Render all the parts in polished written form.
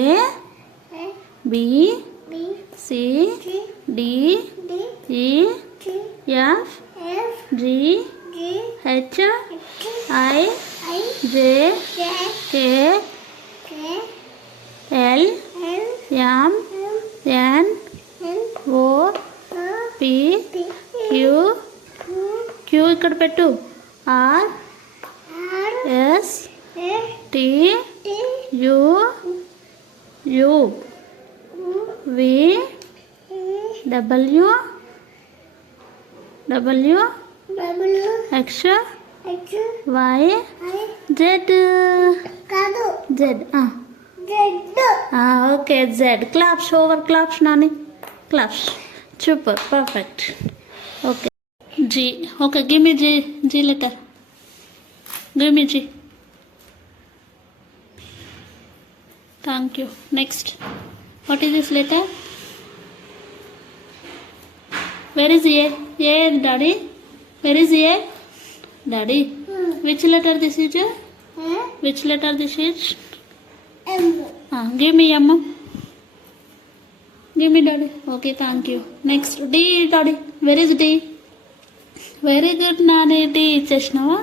A, B, C, D, E, F, G, H, I, J, K, L, M, N, O, P, Q, Q ఇక్కడ పెట్టు, R, S, T, U, U, V, W, W, X, Y, Z. Z. Okay, Z. Claps over claps, Nani. Claps. Super. Perfect. Okay. G. Okay, give me G. G letter. Give me G. Thank you. Next. What is this letter? Where is A? A, Daddy. Where is A? Daddy. Which letter this is? Which letter this is? M. Give me M. Give me Daddy. Okay, thank you. Next. D, Daddy. Where is D? Very good, Nani. D ichesnava.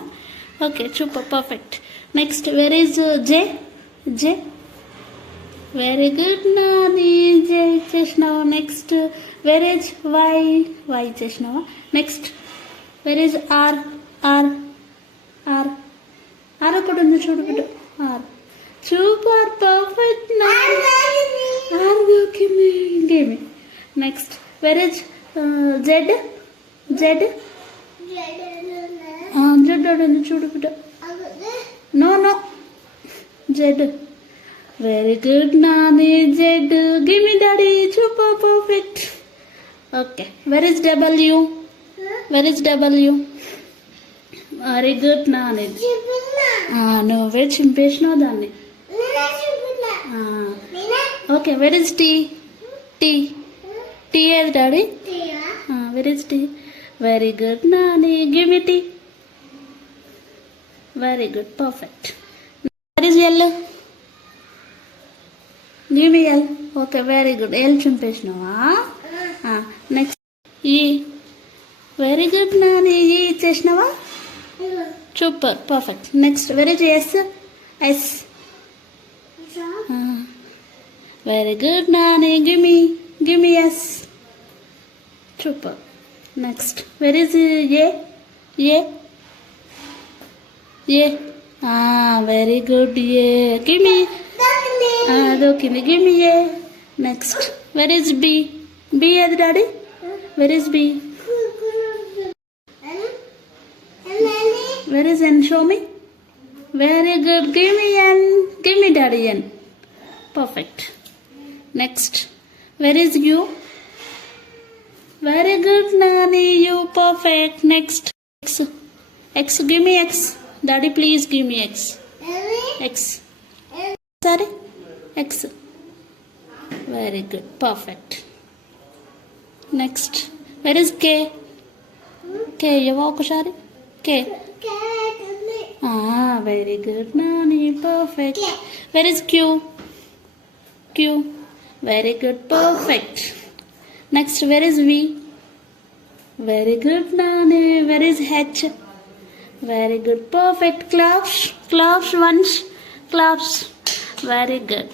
Okay, super, perfect. Next, where is J? J. Very good, Nani. J ichesnava. Next, where is Y? Y ichesnava. Next, where is R? R. R. R ఒకటి ఉంది చూడు బిడ్డ. R. Super, perfect, Nani. R, give me. Next, where is Z? Z. Z ఉంది చూడు బిడ్డ. No. Z. Very good, Nani. Z. Give me Daddy. Super, perfect. Okay. Where is W? Where is W? Very good, Nani. నువ్వే చింపేసినావు దాన్ని. Okay. Where is T? T. T is Daddy. Where is T? Very good, Nani. Give me T. Very good, perfect. Where is L? Give me L. Okay, very good. L చింపేసినావా? Next, E. Very good, Nani. E ఇచ్చేసినావా? Super, perfect. Next, where is S? S. Very good, Nani. Give me S. Super. Next, where is A? A. Very good. A. Give me. Give me A. Next, where is B? B is Daddy. Where is B? Where is N? Show me. Very good. Give me N. Give me Daddy N. Perfect. Next, where is U? Very good, Nani. U, perfect. Next, X. X. Give me X. Daddy, please give me X. X. Sorry. X. Very good. Perfect. Next, where is K? K. Yava okushari. K. Very good, Nani. Perfect. Where is Q? Q. Very good. Perfect. Next, where is V? Very good, Nani. Where is H? Very good. Perfect. Claps. Claps once. Claps. Very good.